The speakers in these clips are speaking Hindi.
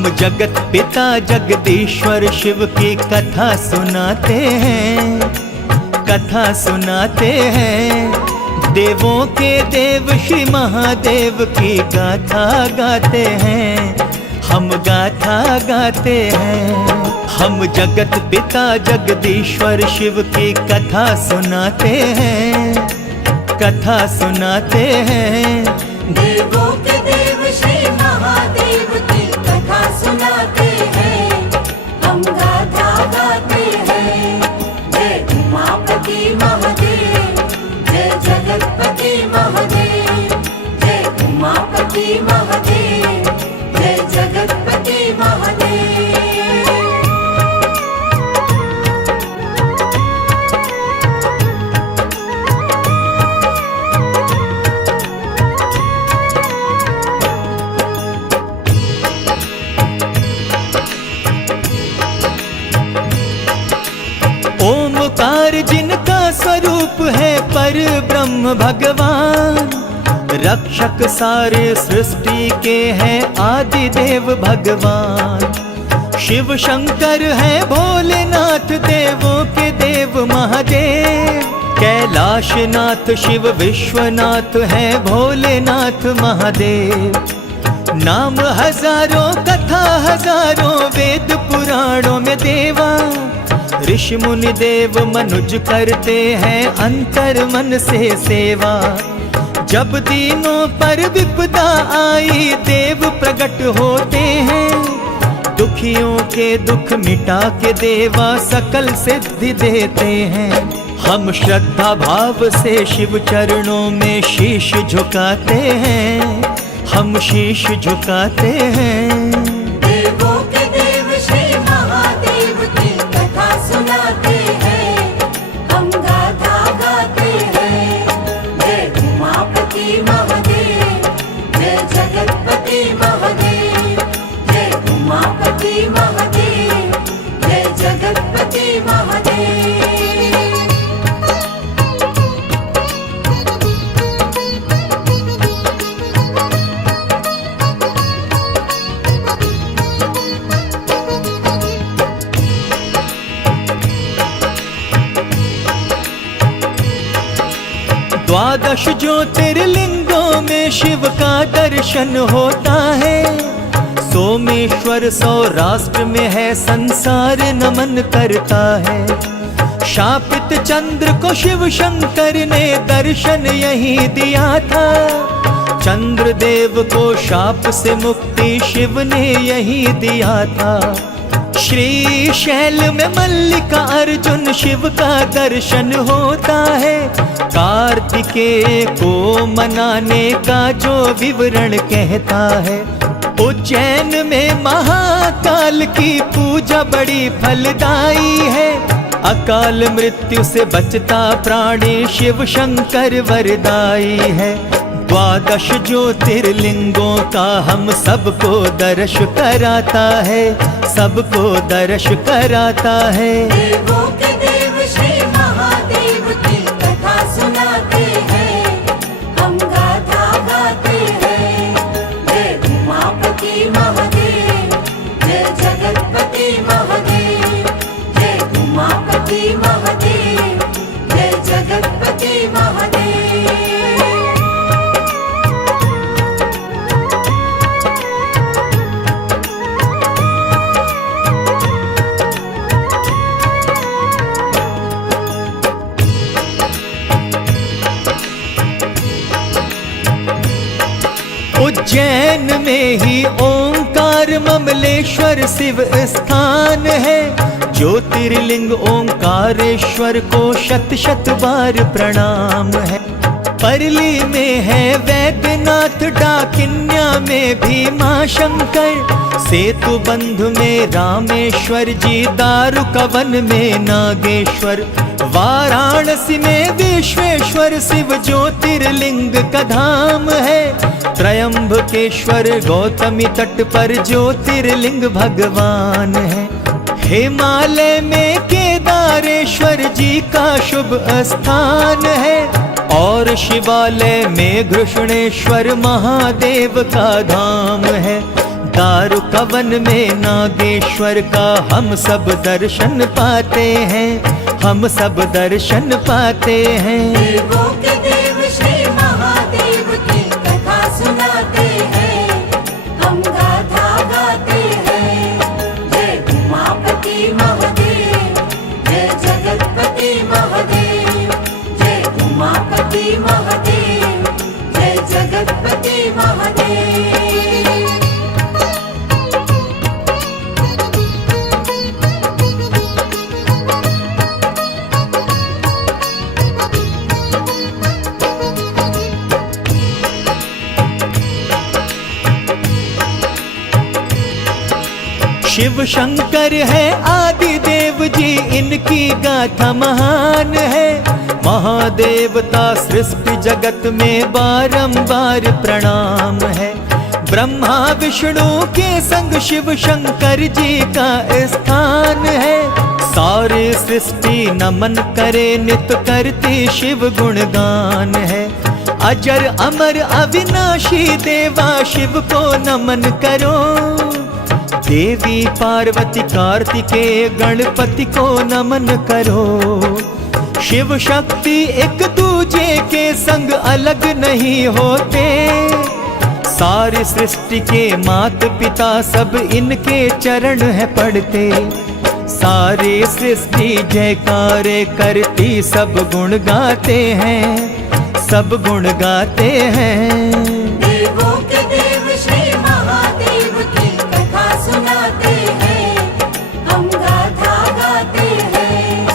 हम जगत पिता जगदीश्वर शिव की कथा सुनाते हैं, कथा सुनाते हैं। देवों के देव श्री महादेव की गाथा गाते हैं, हम गाथा गाते हैं। हम जगत पिता जगदीश्वर शिव की कथा सुनाते हैं, कथा सुनाते हैं। देवों के देव श्री महादेव की कथा सुनाते हैं, हम गाथा गाते हैं। जय उमापति महादेव, जय जगतपति महादेव, जय उमापति महादेव, जय जगतपति महादेव। ओमकार जिनका स्वरूप है पर ब्रह्म भगवान, रक्षक सारे सृष्टि के हैं आदि देव भगवान। शिव शंकर है भोलेनाथ देवों के देव महादेव। कैलाशनाथ शिव विश्वनाथ है भोलेनाथ महादेव। नाम हजारों कथा हजारों वेद पुराणों में देवा। ऋषि मुनि देव मनुज करते हैं अंतर मन से सेवा। जब दीनों पर विपदा आई देव प्रकट होते हैं। दुखियों के दुख मिटा के देवा सकल सिद्धि देते हैं। हम श्रद्धा भाव से शिव चरणों में शीश झुकाते हैं, हम शीश झुकाते हैं। देवों के देव श्री महादेव की कथा सुनाते हैं, हम गाथा गाते हैं। जय उमापति महादेव, जय जगतपति महादेव, जय उमापति महादेव, जय जगतपति महादेव। द्वादश ज्योतिर्लिंगों में शिव का दर्शन होता है। सोमेश्वर सौराष्ट्र में है संसार नमन करता है। शापित चंद्र को शिव शंकर ने दर्शन यही दिया था। चंद्र देव को शाप से मुक्ति शिव ने यही दिया था। श्री शैल में मल्लिका अर्जुन शिव का दर्शन होता है। कार्तिकेय को मनाने का जो विवरण कहता है। उज्जैन में महाकाल की पूजा बड़ी फलदायी है। अकाल मृत्यु से बचता प्राणी शिव शंकर वरदाई है। द्वादश ज्योतिर्लिंगों का हम सबको दर्श कराता है, सबको दर्श कराता है। देवों के देव श्री महादेव की कथा सुनाते हैं, हम गाथा गाते हैं। जय उमापति महादेव, जय जगतपति महादेव, जय उमापति महादेव, जय जगतपति महादेव। उज्जैन में ही ओंकार ममलेश्वर शिव स्थान है। ज्योतिर्लिंग ओंकारेश्वर को शत शत बार प्रणाम है। परली में है वैद्यनाथ, डाकिन्या में भीमा शंकर। सेतु बंधु में रामेश्वर जी, दारुकवन में नागेश्वर। वाराणसी में विश्वेश्वर शिव ज्योतिर्लिंग का धाम है। त्रयंबकेश्वर गौतमी तट पर ज्योतिर्लिंग भगवान है। हिमालय में केदारेश्वर जी का शुभ स्थान है। और शिवालय में घृष्णेश्वर महादेव का धाम है। दारु कवन में नागेश्वर का हम सब दर्शन पाते हैं, हम सब दर्शन पाते हैं। देवों के देव श्री महादेव की कथा सुनाते हैं, हम गाथा गाते हैं। जय उमापति महादेव, जय जगतपति महादेव, जय उमापति महादेव, जय जगतपति महादेव। शिव शंकर है आदि देव जी, इनकी गाथा महान है। महादेवता सृष्टि जगत में बारंबार प्रणाम है। ब्रह्मा विष्णु के संग शिव शंकर जी का स्थान है। सारे सृष्टि नमन करे नित करती शिव गुणगान है। अजर अमर अविनाशी देवा शिव को नमन करो। देवी पार्वती कार्तिकेय गणपति को नमन करो। शिव शक्ति एक दूजे के संग अलग नहीं होते। सारी सृष्टि के माता पिता सब इनके चरण है पड़ते। सारी सृष्टि जयकारे करती सब गुण गाते हैं, सब गुण गाते हैं। देवों के देव श्री महादेव की कथा सुनाते हैं, हम गाथा गाते हैं।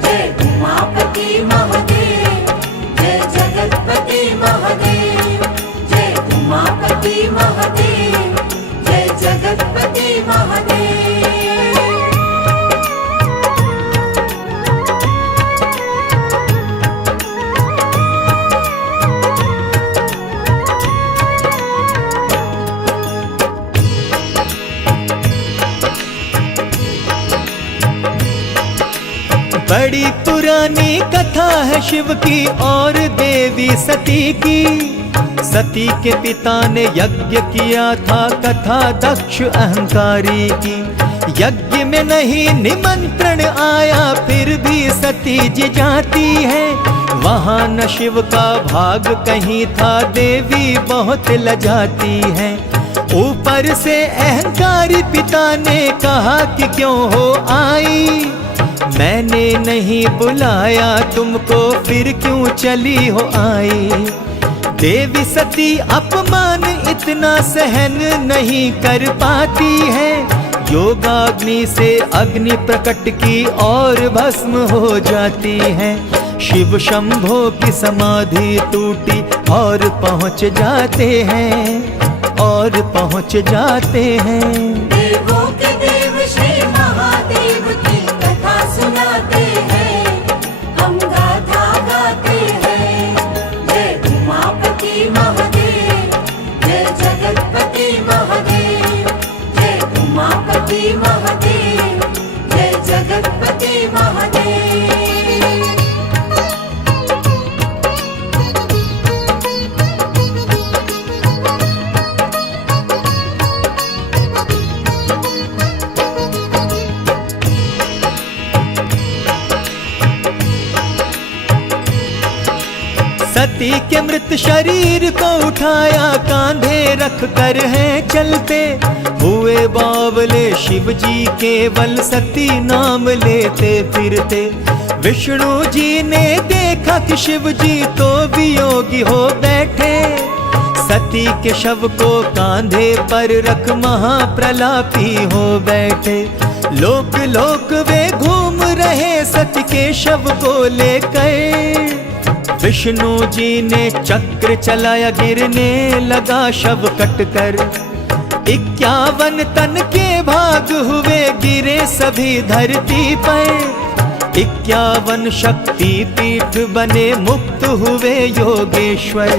जय उमापति महादेव, जय जगतपति महादेव, जय उमापति महादेव, जय जगतपति महादेव। बड़ी पुरानी कथा है शिव की और देवी सती की। सती के पिता ने यज्ञ किया था, कथा दक्ष अहंकारी की। यज्ञ में नहीं निमंत्रण आया, फिर भी सती जी जाती है। वहाँ न शिव का भाग कहीं था, देवी बहुत लजाती है। ऊपर से अहंकारी पिता ने कहा कि क्यों हो आई, मैंने नहीं बुलाया तुमको, फिर क्यों चली हो आई। देवी सती अपमान इतना सहन नहीं कर पाती है। योगाग्नि से अग्नि प्रकट की और भस्म हो जाती है। शिव शंभो की समाधि टूटी और पहुँच जाते हैं, और पहुँच जाते हैं। देवों के देव श्री महादेव की कथा सुनाते हैं, हम गाथा गाते हैं। जय उमापति महादेव, जय जगतपति महादेव, जय उमापति महादेव, जय जगतपति महादेव। सती के मृत शरीर को उठाया, कांधे रख कर है चलते। हुए बावले शिव जी केवल सती नाम लेते फिरते। विष्णु जी ने देखा कि शिव जी तो वियोगी हो बैठे। सती के शव को कांधे पर रख महाप्रलापी हो बैठे। लोक लोक वे घूम रहे सती के शव को लेकर। विष्णु जी ने चक्र चलाया, गिरने लगा शव कटकर। 51 तन के भाग हुए, गिरे सभी धरती पर। 51 शक्ति पीठ बने, मुक्त हुए योगेश्वर।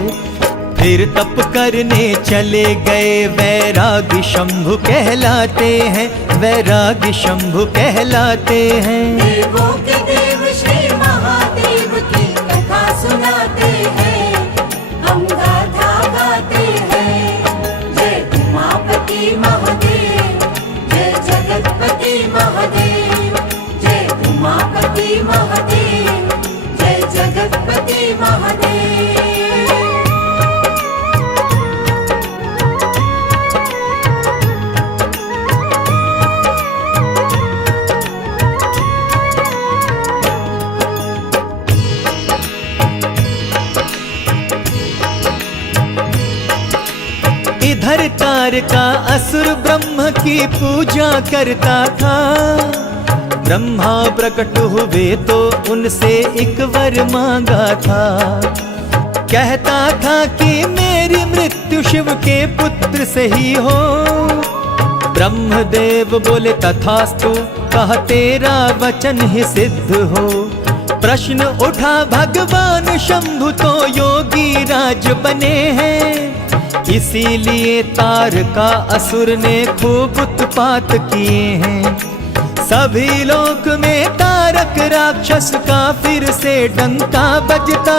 फिर तप करने चले गए, वैरागी शंभु कहलाते हैं, वैरागी शंभु कहलाते हैं। देवों के देव श्री महादेव की कथा सुनाते हैं, हम गाथा गाते हैं। जय उमापति महादेव, महादेव, जय जगतपति महादेव। इधर तारका असुर ब्रह्म की पूजा करता था। ब्रह्मा प्रकट हुए तो उनसे एक वर मांगा था। कहता था कि मेरी मृत्यु शिव के पुत्र से ही हो। ब्रह्मदेव बोले तथास्तु, कहा तेरा वचन ही सिद्ध हो। प्रश्न उठा भगवान शंभु तो योगी राज बने हैं। इसीलिए तारका असुर ने खूब उत्पात किए हैं। सभी लोक में तारक राक्षस का फिर से डंका बजता।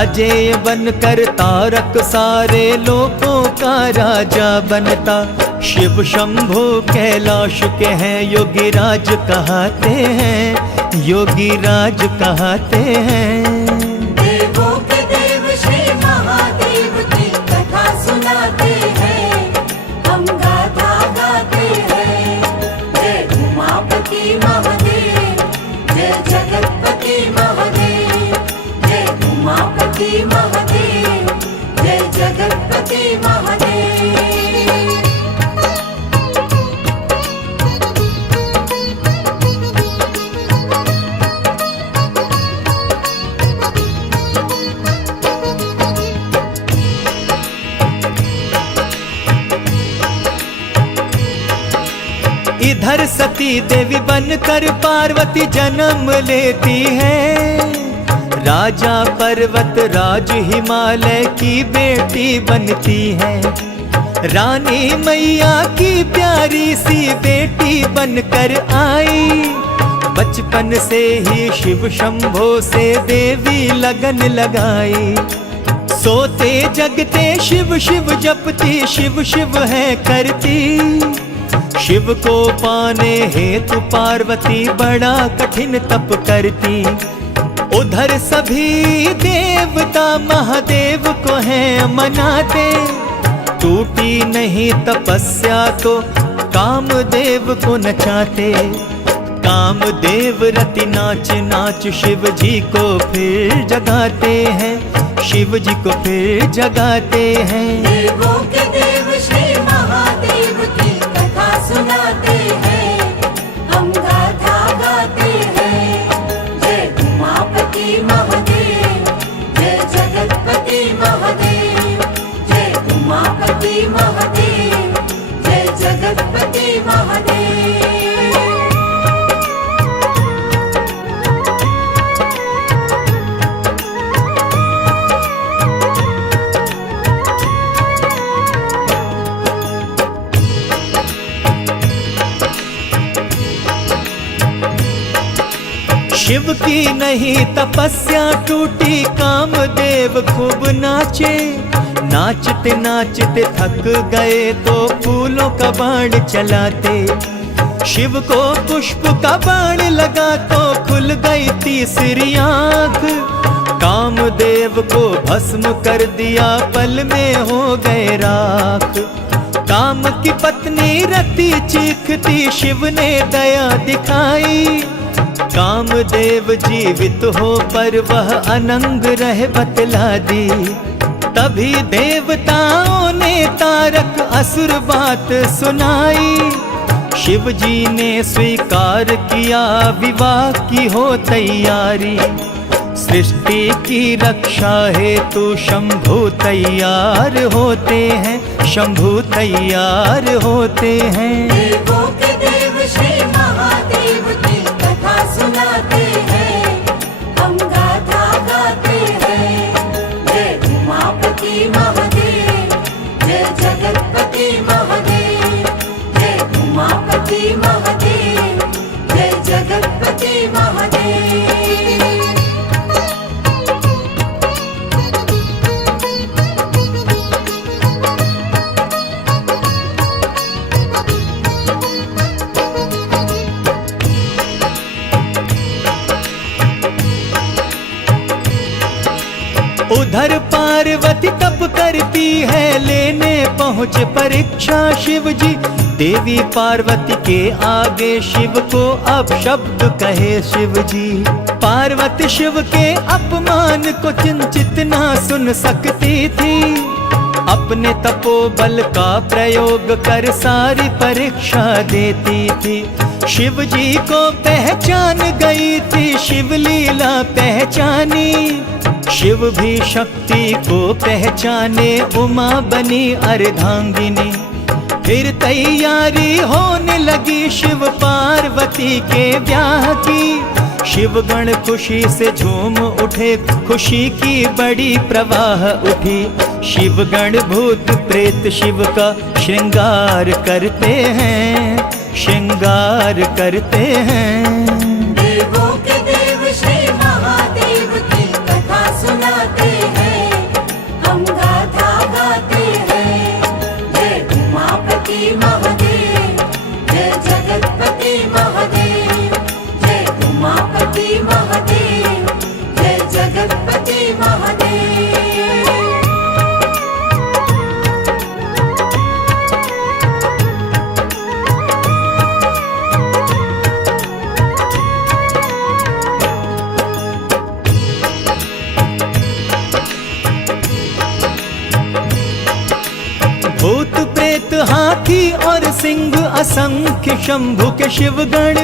अजेय बनकर तारक सारे लोकों का राजा बनता। शिव शंभु कैलाश के हैं, योगी राज कहते हैं, योगी राज कहते हैं। देवों के देव श्री महादेव की कथा सुनाते हैं, हम गाथा गाते हैं। जय उमापति महादेव, जय जगतपति महादेव, जय उमापति महादेव, जय जगतपति महादेव। इधर सती देवी बनकर पार्वती जन्म लेती है। राजा पर्वत राज हिमालय की बेटी बनती है। रानी मैया की प्यारी सी बेटी बनकर आई। बचपन से ही शिव शंभो से देवी लगन लगाई। सोते जगते शिव शिव जपती, शिव शिव है करती। शिव को पाने हेतु पार्वती बड़ा कठिन तप करती। उधर सभी देवता महादेव को है मनाते। टूटी नहीं तपस्या तो कामदेव को नचाते। कामदेव रति नाच नाच शिव जी को फिर जगाते हैं, शिव जी को फिर जगाते हैं। देवों के देव श्री महादेव की कथा सुनाते हैं, हम गाथा गाते हैं। जय उमापति महादेव, जय जगतपति महादेव, जय उमापति महादेव, जय जगतपति महादेव। शिव की नहीं तपस्या टूटी, कामदेव खूब नाचे। नाचते नाचते थक गए तो फूलों का बाण चलाते। शिव को पुष्प का बाण लगा तो खुल गई तीसरी आँख। कामदेव को भस्म कर दिया, पल में हो गए राख। काम की पत्नी रति चीखती, शिव ने दया दिखाई। कामदेव जीवित हो पर वह अनंग रह बतला दी। तभी देवताओं ने तारक असुर बात सुनाई। शिव जी ने स्वीकार किया, विवाह की हो तैयारी। सृष्टि की रक्षा हेतु शंभु तैयार होते हैं, शंभु तैयार होते हैं। देवों के देव श्री महादेव की कथा सुनाते हैं, हम गाथा गाते हैं। जय उमापति महादेव, जय जगतपति महादेव, जय उमापति महादेव, जय जगतपति महादेव। उधर पार्वती तप करती है, लेने पहुँचे परीक्षा शिव जी। देवी पार्वती के आगे शिव को अब शब्द कहे शिव जी। पार्वती शिव के अपमान को किंचित ना सुन सकती थी, अपने तपोबल का प्रयोग कर सारी परीक्षा देती थी। शिव जी को पहचान गई थी, शिव लीला पहचानी। शिव भी शक्ति को पहचाने, उमा बनी अर्धांगिनी। फिर तैयारी होने लगी शिव पार्वती के ब्याह की। शिवगण खुशी से झूम उठे, खुशी की बड़ी प्रवाह उठी। शिवगण भूत प्रेत शिव का श्रृंगार करते हैं, श्रृंगार करते हैं। देवों के देव श्री महादेव की कथा सुनाते हैं, हम गाथा गाते हैं। जय उमापति महादेव, जय जगतपति महादेव। जय उमापति महादेव, जय जगतपति महादेव। भूत प्रेत हाथी और सिंह असंख्य शंभु के शिवगण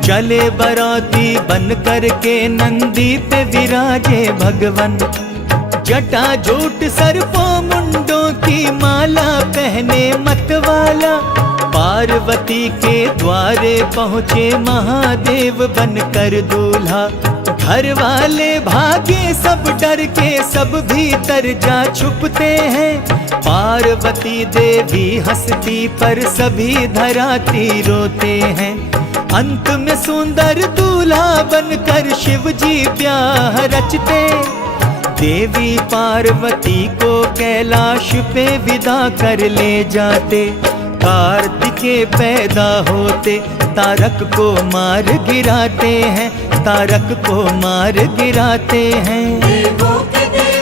चले बराती बन करके नंदी पे विराजे भगवन। जटा जूट सर्पों मुंडों की माला पहने मतवाला, पार्वती के द्वारे पहुँचे महादेव बनकर दूल्हा। घर वाले भागे सब डर के, सब भीतर जा छुपते हैं। पार्वती देवी हंसती पर सभी धराती रोते हैं। अंत में सुंदर दूल्हा बनकर शिव जी ब्याह रचते। देवी पार्वती को कैलाश पे विदा कर ले जाते। कार्तिकेय पैदा होते, तारक को मार गिराते हैं, तारक को मार गिराते हैं। देवों के देव